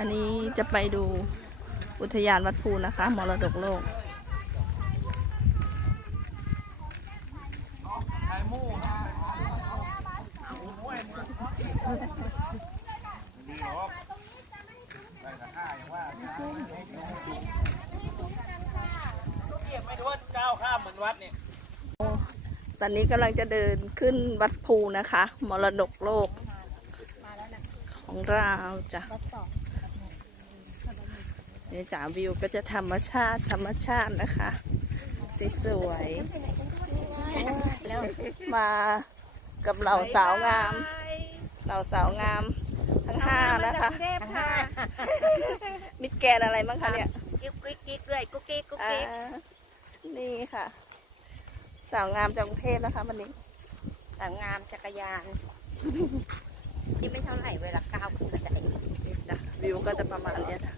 อันนี้จะไปดูอุทยานวัดภูนะคะ มรดกโลกไม่รู้ว่าก้าวข้ามเหมือนวัดเนี่ยตอนนี้กำลังจะเดินขึ้นวัดภูนะคะ มรดกโลกของเราจ้ะ นี่จ้าวิวก็จะธรรมชาติธรรมชาตินะคะสวยๆมากับเหล่าสาวงาม เหล่าสาวงามทั้งห้านะคะมิดแกนอะไรบ้างคะเนี่ยกิ๊กกิ๊กกิ๊กด้วยกุ๊กกิ๊กกุ๊กอ่ากิ๊กนี่ค่ะ สาวงามจากกรุงเทพนะคะวันนี้ สาวงามจักรยานที่ไม่เท่าไหร่เวลาก้าวขึ้นบันไดจ้ะวิวก็จะประมาณเนี้ยจ้ะนั่น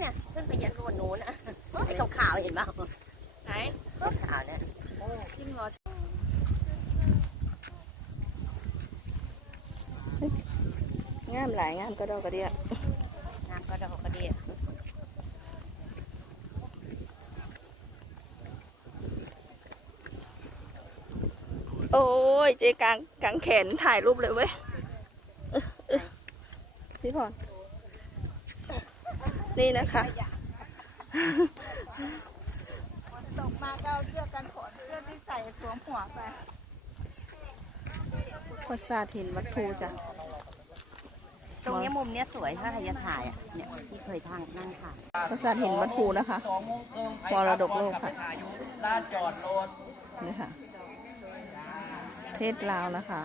เนี่ยขึ้นไปยันโคนนู้นนะไอ้ขาวๆเห็นเปล่าไหนขาวๆเนี่ยจิ้มงอองามหลายงามก็ดอกกระเดียน้ำก็ดอกกระเดียโอ้ยเจกลางกลางแขนถ่ายรูปเลยเว้ยเออเออพี่พร นี่นะคะ ตกมาก็เอาเสื้อกันฝนเสื้อที่ใส่สวมหัวไปพระสาทินวัดภูจ้ะ ตรงเนี้ยมุมเนี้ยสวยถ้าใครจะถ่ายอะเนี่ยที่เคยทางนั่งถ่ายพระสาทินวัดภูนะคะสองโมงครึ่งมรดกโลกค่ะถ่ายอยู่ลานจอดรถนี่ค่ะ เทศลาวนะคะ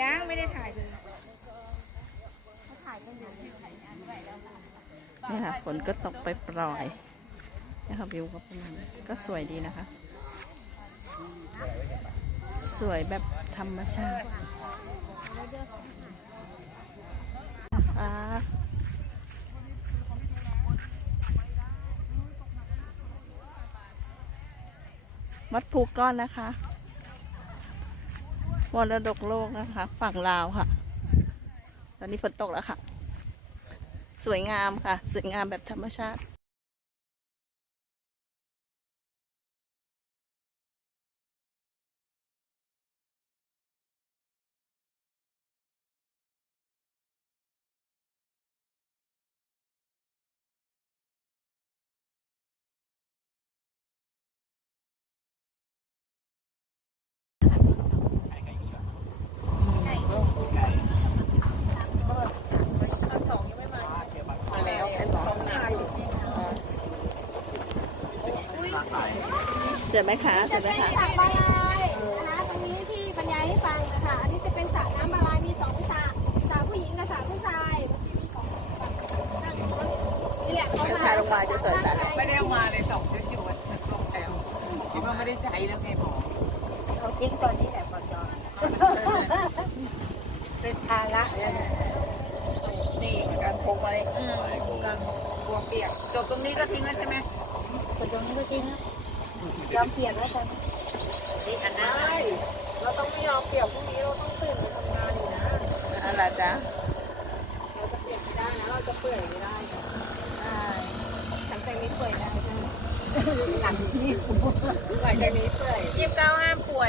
ยังไม่ได้ถ่ายเลย นี่ค่ะฝนก็ตกไปปล่อยนะคะวิวก็ประมาณนี้ก็สวยดีนะคะ สวยแบบธรรมชาติวัดภูก้อนนะคะมรดกโลกนะคะ ฝั่งลาวค่ะ ตอนนี้ฝนตกแล้วค่ะ สวยงามค่ะ สวยงามแบบธรรมชาติ สวยไหมคะสวยไหมคะสระบาลายนะคะตรงนี้ที่บรรยายให้ฟังนะคะอันนี้จะเป็นสระน้ำบาลายมีสองสระสระผู้หญิงกับสระผู้ชายมีสองสระนี่แหละเขาถ้าลงมาจะสวยสันไม่ได้เอามาเลยส่งชุดอยู่โรงแรมคิดว่าไม่ได้ใช้แล้วไงหมอเขาทิ้งตอนนี้แหละก่อนจอนเป็นภาระแล้วเนี่ยนี่การพกไว้การกลัวเปียกจบตรงนี้ก็ทิ้งแล้วใช่ไหมตรงนี้ก็ทิ้งนะ ยอมเปลี่ยนแล้วกันนี่อันนั้นใช่เราต้องไม่ยอมเปียกพรุ่งนี้เราต้องตื่นไปทำงานอยู่นะอะไรจ๊ะเราจะเปียกไม่ได้นะเราจะเปื่อยไม่ได้นะฉันใจนี้เปื่อยได้ใช่ไหมหลังนี้หลังจากนี้เปื่อยยี่สิบเก้าห้ามป่วย